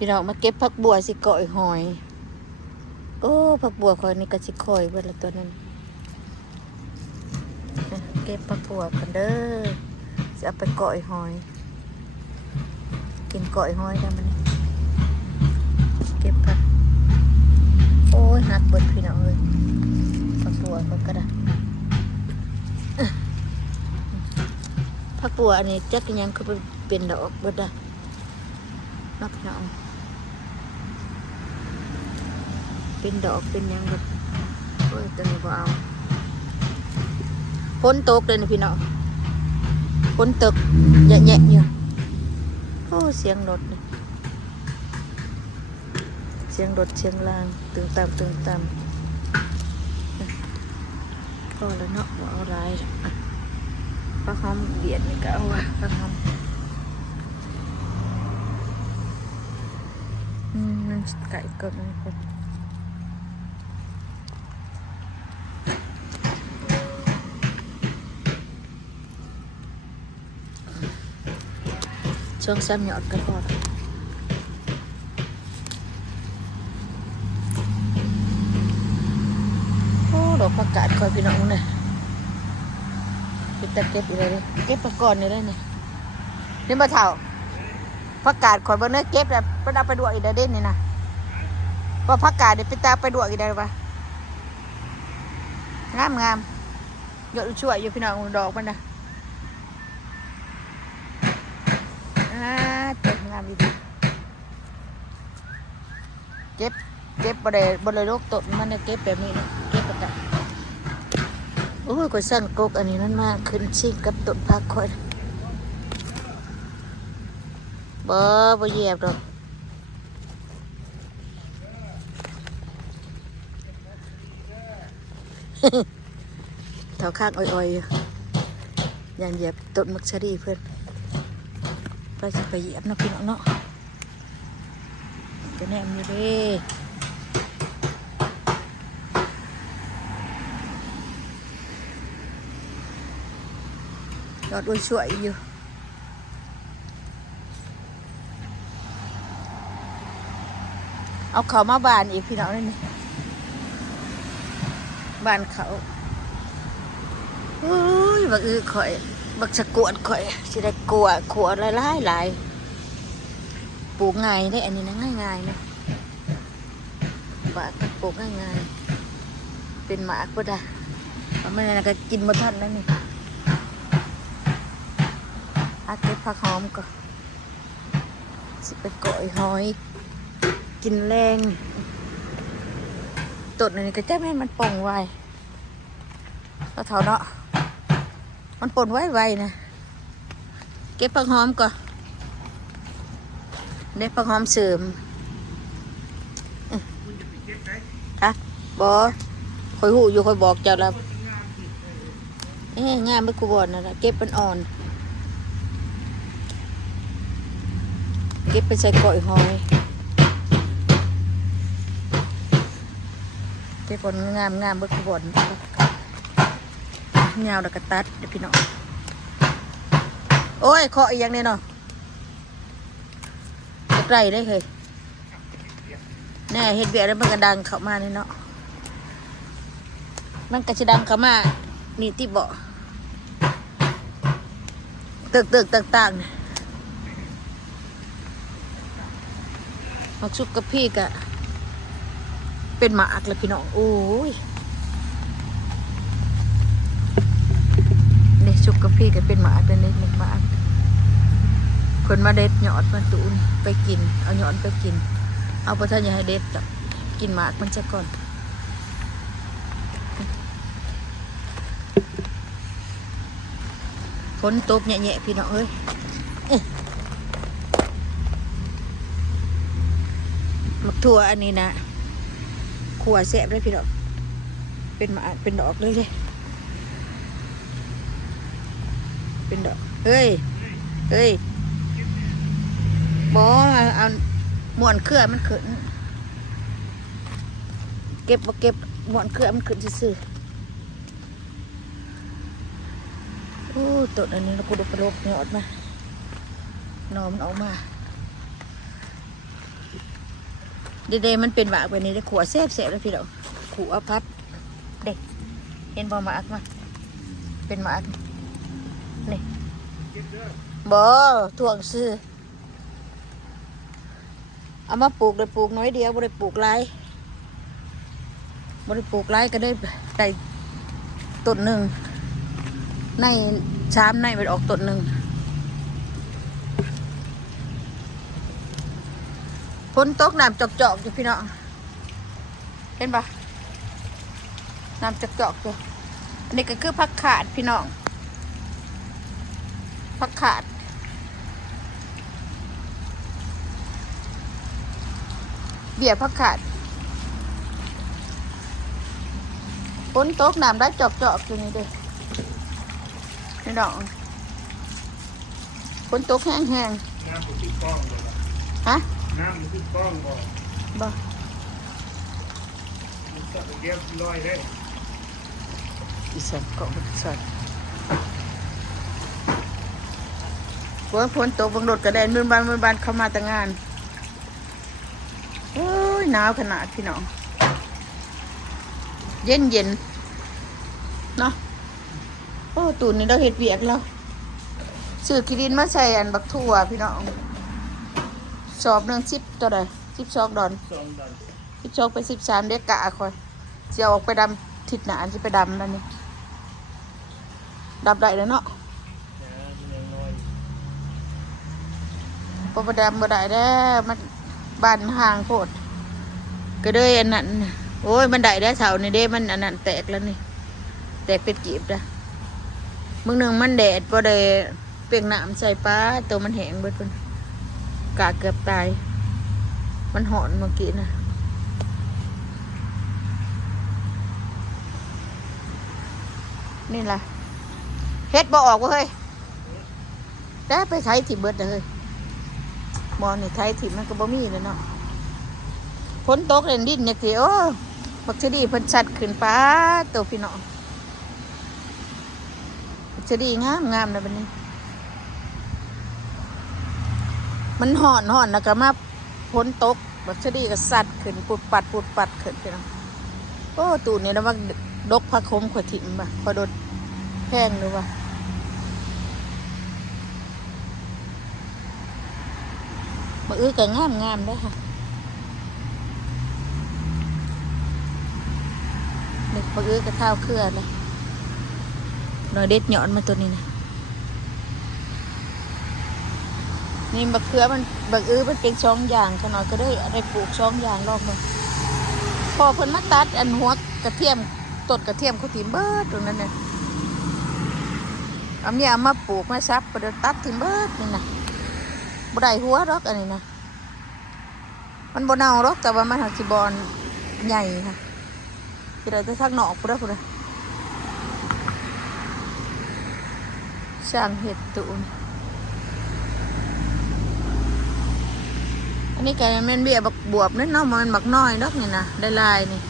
พี่น้องมาเก็บผักบัวสิก่อยหอยโอ้ผักบัวคอยนี่ก็สิคอยเบิดละตัวนั้นเก็บผักบัวกันเด้อจะเอาไปก่อยหอยกินก่อยหอยได้มันเก็บผักโอ้ยหักเบิดพี่น้องเลยผักบัวมันก็ได้ผักบัวอันนี้จักยังคือเป็นดอกเบิดได้นับพี่น้องเป็นดอกเป็นยังแบบโอ้ยตัวนี้บ่เอาฝนตกเลยนะพี่น้องฝนตกแย่ๆอยู่โอ้เสียงรถนี่เสียงรถเสียงรางตึงตามตึงตามก็แล้วเนาะบ่เอาลายปลาหอมเบียดนี่ก็เอาว่ะปลาหอมมันไก่เกิดอะไรกันช่วงซ้ำหยอดกันพอโอ้ดอกผักกาดคอยพี่น้องเนี่ยเป็นตะเก็บอะไรเลยเก็บปลาก่อนนี่เลยเนี่ยนี่มาเถ่าผักกาดคอยบนเนื้อเก็บแบบเป็นเอาไปดวกอีกเด่นนี่นะว่าผักกาดเดี๋ยวไปตาไปดวกอีกได้ปะงามงามหยอดช่วยอยู่พี่น้องดอกมันนะเก็บงามดีเก็บบริโภคต้นมันเนี่ยเก็บแบบนี้เก็บประกาศโอ้ยก็สั่งกกอันนี้นั่นมากขึ้นชิงกับต้นพักคอยบ่เหยียบหรอกเท้าข้างอ่อยๆอย่างเหยียบต้นมักชะรีเพื่อนไปจะไปเหยียบนะพี่น้องเนาะจะแนมอยู่เด้ยอดอ้วนช่วยอยู่เอาเขามาบานอีกพี่น้องนี่บานเขาอุ้ยบักข่อยบักสะกวดข่อยสิได้กลัวขวดหลายปลูกง่ายได้อันนี้นะง่ายๆนะบาดปลูกง่ายๆเป็นหมากก็ได้ไม่นานก็กินมาทันแล้วนี่อาเก็บผักหอมก่อนสิไปก่อยหอยกินแรงต้นนี้ก็จะแม่มันป่องไวก็เท่าเนาะมันป่นไวนะเก็บผักหอมก่อนได้ผักหอมเสริมฮะบอคอยหูอยู่คอยบอกเจ้าแล้วงามไม่กูบอลนะเก็บเป็นอ่อนเก็บไปใส่ก่อยหอยเก็บผลงามเบิกบอลเงาดักตัดเดี๋ยวพี่น้องโอ้ยเคาะอีกอย่างนี้เนาะไกลได้เลยแน่เห็ดเบียร์แล้วมันกระดังเข้ามานี่เนาะมันกระชดังเข้ามานี่ที่บ่ตึกต่างๆเนี่ยมักชุกกับพี่กะเป็นหมากเลยพี่น้องโอ้ยเนี่ยชุกกับพี่กะเป็นหมากเป็นเล็กหมากคนมาเด็ดหยอดมาตูนไปกินเอาหยอดไปกินเอาไปท่านอย่าให้เด็ดจับกินหมากมันจะก่อนฝนตกแnhẹพี่น้องเอ้ยมักถั่วอันนี้นะขั่วแสบเลยพี่น้องเป็นหมากเป็นดอกเลยเป็นดอกเฮ้ยบอเอาหมวนเครือมันขึ้นเก็บบ่เก็บหมวนเครือมันขึ้นซื่อโอ้ต้นอันนี้เรากูดูกระโหลกหยอดมาหนอมันออกมา เดๆมันเป็นหมากแบบนี้ได้ขวแซ่บแล้วพี่เราขวพับเด็กเห็นบ่หมากมาเป็นหมากนี่บ่ถ่วงซื้อเอามาปลูกได้ปลูกน้อยเดียวบ่ได้ปลูกหลายบ่ได้ปลูกหลายก็ได้ต้นหนึ่งในชามในมันออกต้นหนึ่งฝนตกน้ำจอกๆอยู่พี่น้องเห็นปะน้ำจอกๆอยู่อันนี้ก็คือผักขาดพี่น้องผักขาดเบี้ยผักขาดฝนตกน้ำได้จอกๆอยู่นี่เด้อพี่น้องฝนตกแห้งน้ำมันติดกล้องเลย ฮะน้ำมันติดกล้องบ่บ่มันสับเดียวลอยได้อีสันเกาะอีสันฝนตกบังรถกระเด็นมือบานเข้ามาแต่งานโอ้ยหนาวขนาดพี่น้องเย็นเนาะโอ้ตูนนี่เราเห็ดเบียกแล้วซื้อกิรินมาใส่อันบักทั่วพี่น้องสอบหนึ่ง10ตัวใด12 ดอน12ไป13เด็กกะคอยจะออกไปดำทิศหนาจะไปดำนั่นนี่ดำได้เลยเนาะพอไปดำบ่ได้แล้วมันบ้านห่างโพดก็เลยอันนั้นโอ้ยมันได้เสานี่เด้มันอันนั้นแตกแล้วนี่แตกเป็นกีบนะมึงหนึ่งมันแดดบ่ได้เปลี่ยนน้ำใส่ปลาตัวมันแห้งเบิดเพิ่นกะเกือบตายมันหอนเมื่อกี้นะนี่ล่ะเฮ็ดบ่ออกเว้ยได้ไปไถถิ่มเบิดเลยบ่อนี่ไถถิ่มมันก็บ่มีแล้วเนาะฝนตกเล่นดินเนี่ยสิโอ้บักเชอรี่เพิ่นชัดขึ้นป้าตัวพี่น้องบักเชอรี่งามนะบัดนี้มันห่อนแล้วก็มาฝนตกบักเชอรี่ก็สัดขึ้นปุดปัดขึ้นพี่น้องโอ้ตูนี่แล้วว่าดกผักขมขวดถิ่มบ่พอโดนแพงหรือว่ามื้ออื้อก็งามได้ค่ะนี่มื้ออื้อก็เท้าเครือเลยหน่อยเด็ดหย่อนมาตัวนี้นะนี่บักเขือมันบักอื้อมันเป็น2อย่างขนาดก็ได้ปลูก2อย่างรอบมึงพอเพิ่นมาตัดอันหัวกระเทียมต้นกระเทียมเขาถิ่มเบิดตรงนั้นน่ะเอาเมียมาปลูกมาซับเดี๋ยวตัดถิ่มเบิดนี่นะบ่ได้หัวดอกอันนี้นะมันบ่เน่าดอกแต่ว่ามันหักสิบอนใหญ่ค่ะคือเราจะทักหนอกพุ่นพุ่นช่างเห็ดตูนอันนี้แกแม่นเบี้ยบักบวบนั่นเนาะมันบักน้อยดอกนี่นะได้ลายนี่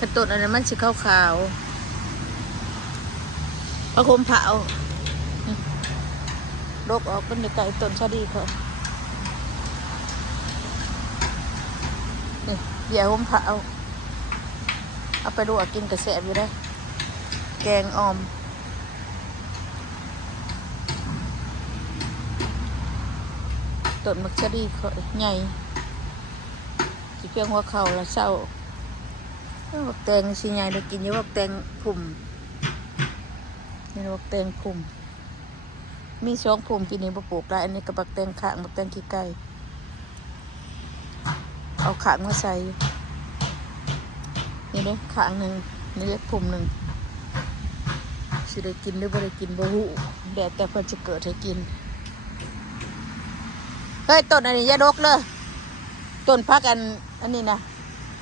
กระตุ้นอันนั้นมันสิขาวๆประคมเผาดกออกเป็นไก่ต้นชาดีเขาอย่าห่มเผาเอาไปลวกกินกระแสบอยู่ได้แกงออมต้นมักชะดีเขาใหญ่สิเพียงหัวเข่าแล้วเศร้าบักแตงสิใหญ่ได้กินเยอะบักแตงผุ่มนี่บักแตงผุ่มมี2ผุ่มปีนี้บ่ปลูกได้อันนี้ก็บักแตงข้างบักแตงขี้ไก่เอาขางมาใส่นี่เด้ขางหนึ่งนี่เล็กผุ่มหนึ่งสิได้กินหรือบ่ได้กินบ่ฮู้แต่เพิ่นจะเกิดให้กินเฮ้ยต้นอันนี้อย่าดกเลยต้นพักอันนี้นะ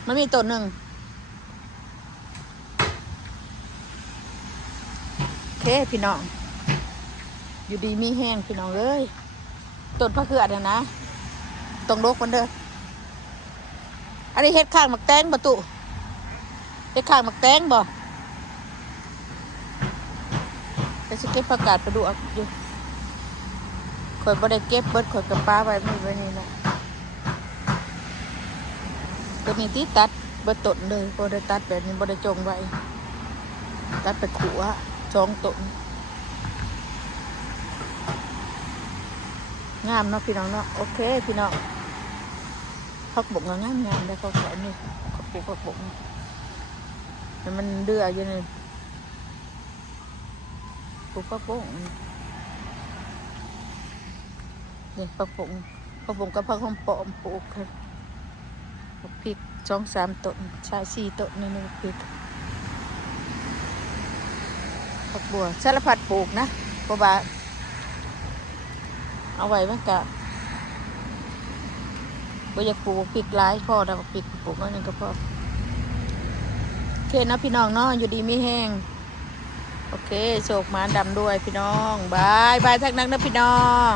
มันมีต้นหนึ่งโอเคพี่น้องอยู่ดีมีแห้งพี่น้องเลยต้นพักเขือนะตรงดกมันเด้ออันนี้เฮ็ดข้างหมักแตงบ่ตุเฮ็ดข้างหมักแตงบ่แต่สิเก็บผักกาดไปดูอยู่ข่อยบ่ได้เก็บเบิดข่อยกับป้าไว้มีไว้นี่นะ ตัวนี้ที่ตัดเบดต้นเลยบ่ได้ตัดแบบนี้บ่ได้จงไว้ตัดไปขัว2ต้นงามเนาะพี่น้องเนาะโอเคพี่น้องผักบงก็งามได้เขาขอนี่เขาปลูกผักบงแต่มันเดืออยู่นี่ปลูกผักบงนี่ผักบงกับผักหอมปอมปลูกค่ะผักพริก2-3ต้นชา4ต้นนี่ผักพริกผักบัวสารพัดปลูกนะเพราะว่าเอาไว้มันก็บ่อยากปลูกพริกหลายพอแล้วพริกปลูกน้อยหนึงก็พอโอเคนะพี่น้องเนาะอยู่ดีมีแห้งโอเคโชคหมาดำด้วยพี่น้องบายบายทักนักนะพี่น้อง